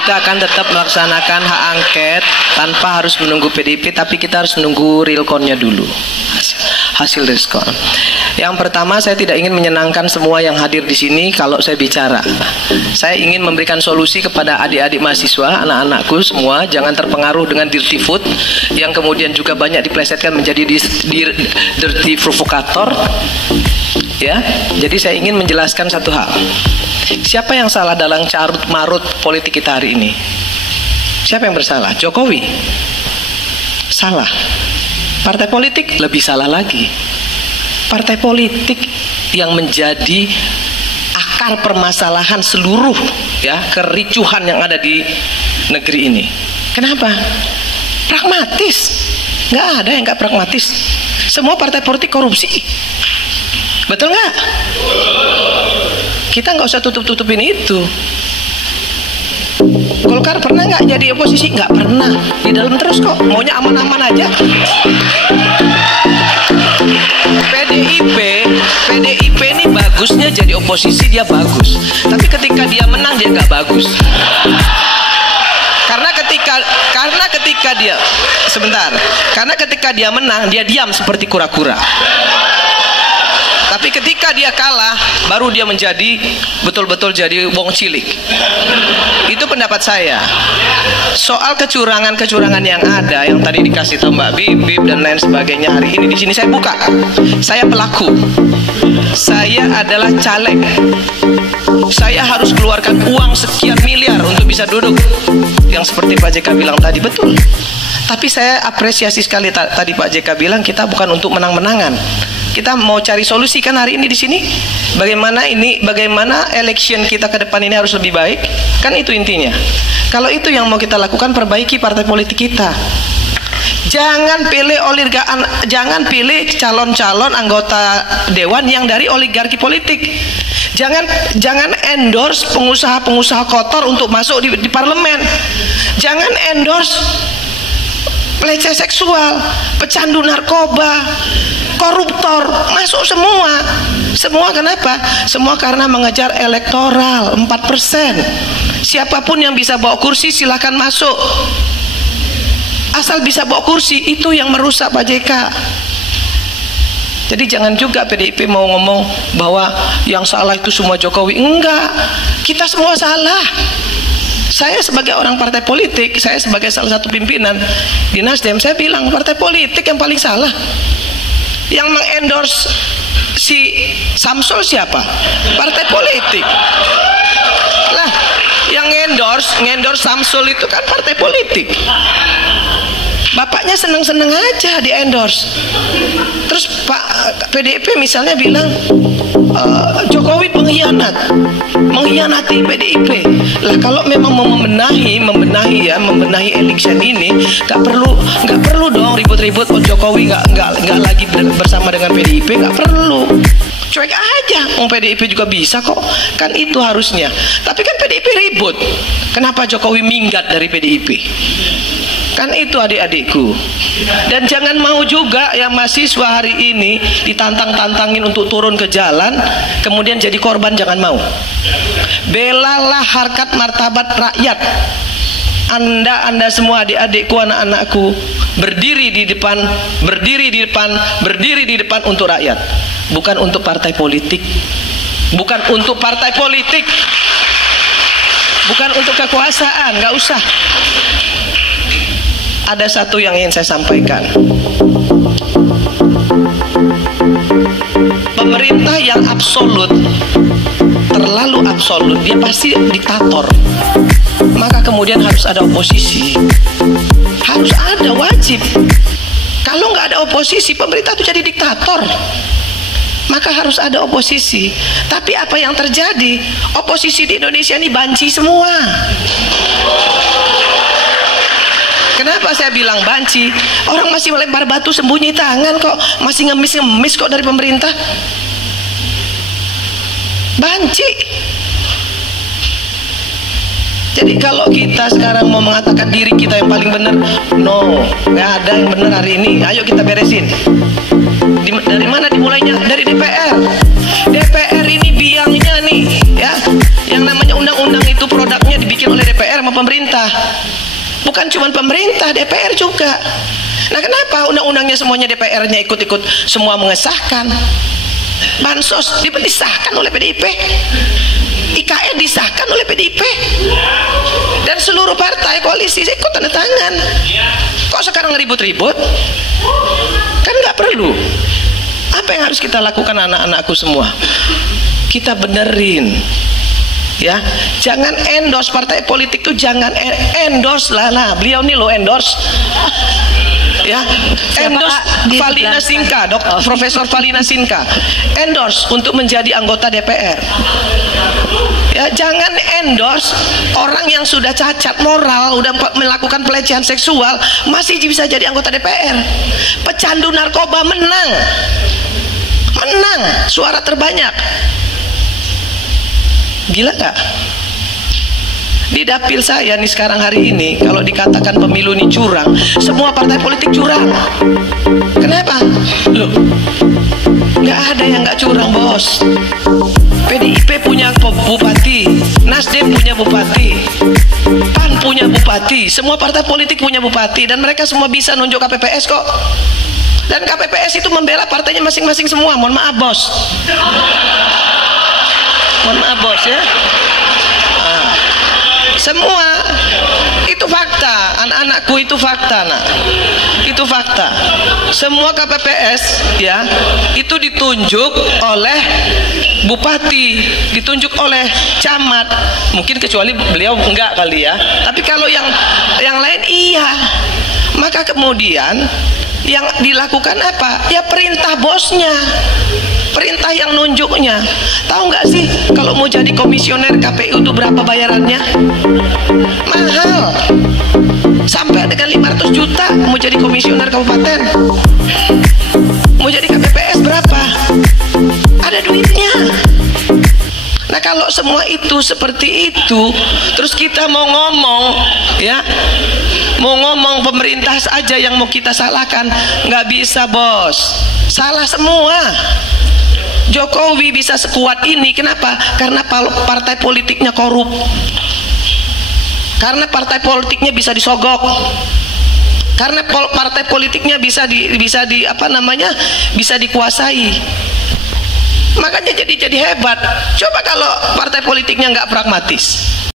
kita akan tetap melaksanakan hak angket tanpa harus menunggu PDIP, tapi kita harus menunggu real count-nya dulu, hasil diskon. Yang pertama, saya tidak ingin menyenangkan semua yang hadir di sini kalau saya bicara. Saya ingin memberikan solusi kepada adik-adik mahasiswa, anak-anakku semua, jangan terpengaruh dengan dirty food yang kemudian juga banyak diplesetkan menjadi dirty provokator. Ya, jadi saya ingin menjelaskan satu hal. Siapa yang salah dalam carut marut politik kita hari ini? Siapa yang bersalah? Jokowi? Salah. Partai politik lebih salah lagi. Partai politik yang menjadi akar permasalahan seluruh ya kericuhan yang ada di negeri ini. Kenapa? Pragmatis. Nggak ada yang nggak pragmatis. Semua partai politik korupsi. Betul nggak? Kita nggak usah tutup-tutupin itu. Golkar pernah nggak jadi oposisi? Nggak pernah. Di dalam terus kok. Maunya aman-aman aja. PDIP ini bagusnya jadi oposisi, dia bagus. Tapi ketika dia menang dia nggak bagus. Karena ketika dia sebentar. Karena ketika dia menang dia diam seperti kura-kura. Tapi ketika dia kalah, baru dia menjadi betul-betul jadi wong cilik. Itu pendapat saya. Soal kecurangan-kecurangan yang ada, yang tadi dikasih tahu Mbak Bibip dan lain sebagainya, hari ini di sini saya buka. Saya pelaku. Saya adalah caleg. Saya harus keluarkan uang sekian miliar untuk bisa duduk. Yang seperti Pak JK bilang tadi, betul. Tapi saya apresiasi sekali tadi Pak JK bilang kita bukan untuk menang-menangan. Kita mau cari solusi kan hari ini di sini. Bagaimana election kita ke depan ini harus lebih baik. Kan itu intinya. Kalau itu yang mau kita lakukan, perbaiki partai politik kita. Jangan pilih calon-calon anggota dewan yang dari oligarki politik. Jangan endorse pengusaha-pengusaha kotor untuk masuk di parlemen. Jangan endorse pelecehan seksual, pecandu narkoba, koruptor, masuk semua. Semua kenapa? Semua karena mengejar elektoral 4%. Siapapun yang bisa bawa kursi silahkan masuk. Asal bisa bawa kursi, itu yang merusak Pak JK. Jadi jangan juga PDIP mau ngomong bahwa yang salah itu semua Jokowi. Enggak, kita semua salah. Saya sebagai orang partai politik, saya sebagai salah satu pimpinan di Nasdem, saya bilang partai politik yang paling salah. Yang mengendorse si Samsul siapa? Partai politik. Lah, yang ngendorse Samsul itu kan partai politik. Bapaknya seneng-seneng aja di endorse. Terus Pak PDIP misalnya bilang Jokowi mengkhianati PDIP. Lah kalau memang mau membenahi election ini, nggak perlu dong ribut-ribut. Jokowi nggak lagi bersama dengan PDIP, nggak perlu. Cuek aja, PDIP juga bisa kok. Kan itu harusnya. Tapi kan PDIP ribut. Kenapa Jokowi minggat dari PDIP? Kan itu adik-adikku. Dan jangan mau juga yang mahasiswa hari ini ditantang-tantangin untuk turun ke jalan, kemudian jadi korban, jangan mau. Belalah harkat martabat rakyat. Anda semua adik-adikku, anak-anakku, berdiri di depan untuk rakyat, bukan untuk partai politik. Bukan untuk partai politik. Bukan untuk kekuasaan, nggak usah. Ada satu yang ingin saya sampaikan. Pemerintah yang absolut, terlalu absolut, dia pasti diktator. Maka kemudian harus ada oposisi. Harus ada, wajib. Kalau nggak ada oposisi, pemerintah itu jadi diktator. Maka harus ada oposisi. Tapi apa yang terjadi? Oposisi di Indonesia ini banci semua. Kenapa saya bilang banci? Orang masih melempar batu sembunyi tangan kok, masih ngemis kok dari pemerintah. Banci. Jadi kalau kita sekarang mau mengatakan diri kita yang paling benar, no, nggak ada yang benar hari ini. Ayo kita beresin. Dari mana dimulainya? Dari DPR. DPR ini biangnya nih, ya. Yang namanya undang-undang itu produk undang-undangnya dibikin oleh DPR sama pemerintah. Bukan cuma pemerintah, DPR juga. Nah, kenapa undang-undangnya semuanya DPR-nya ikut-ikut semua mengesahkan? Bansos disahkan oleh PDIP, IKN disahkan oleh PDIP, dan seluruh partai koalisi ikut tanda tangan. Kok sekarang ribut-ribut? Kan nggak perlu. Apa yang harus kita lakukan anak-anakku semua? Kita benerin, ya. Jangan endorse partai politik tuh, jangan endorse lah. Beliau nih lo endorse. Ya, endorse Valina Sinka, Profesor Valina Sinka, endorse untuk menjadi anggota DPR. Ya, jangan endorse orang yang sudah cacat moral, udah melakukan pelecehan seksual, masih bisa jadi anggota DPR. Pecandu narkoba menang, suara terbanyak. Gila nggak? Di dapil saya nih sekarang hari ini, kalau dikatakan pemilu ini curang, semua partai politik curang. Kenapa? Loh, nggak ada yang nggak curang, bos. PDIP punya bupati, Nasdem punya bupati, PAN punya bupati, semua partai politik punya bupati, dan mereka semua bisa nunjuk KPPS kok. Dan KPPS itu membela partainya masing-masing semua. Mohon maaf, bos. Mohon maaf, bos, ya. Semua itu fakta, anak-anakku, itu fakta, nak. Itu fakta. Semua KPPS, ya, itu ditunjuk oleh bupati, ditunjuk oleh camat. Mungkin kecuali beliau enggak kali ya. Tapi kalau yang lain iya. Maka kemudian yang dilakukan apa? Ya perintah bosnya, perintah yang nunjuknya. Tahu nggak sih kalau mau jadi komisioner KPU itu berapa bayarannya? Mahal, sampai dengan 500 juta mau jadi komisioner kabupaten. Mau jadi KPPS berapa? Ada duitnya. Nah, kalau semua itu seperti itu, terus kita mau ngomong, ya, mau ngomong pemerintah aja yang mau kita salahkan, nggak bisa, bos. Salah semua. Jokowi bisa sekuat ini, kenapa? Karena partai politiknya korup. Karena partai politiknya bisa disogok. Karena partai politiknya bisa dikuasai. Makanya jadi hebat. Coba kalau partai politiknya nggak pragmatis,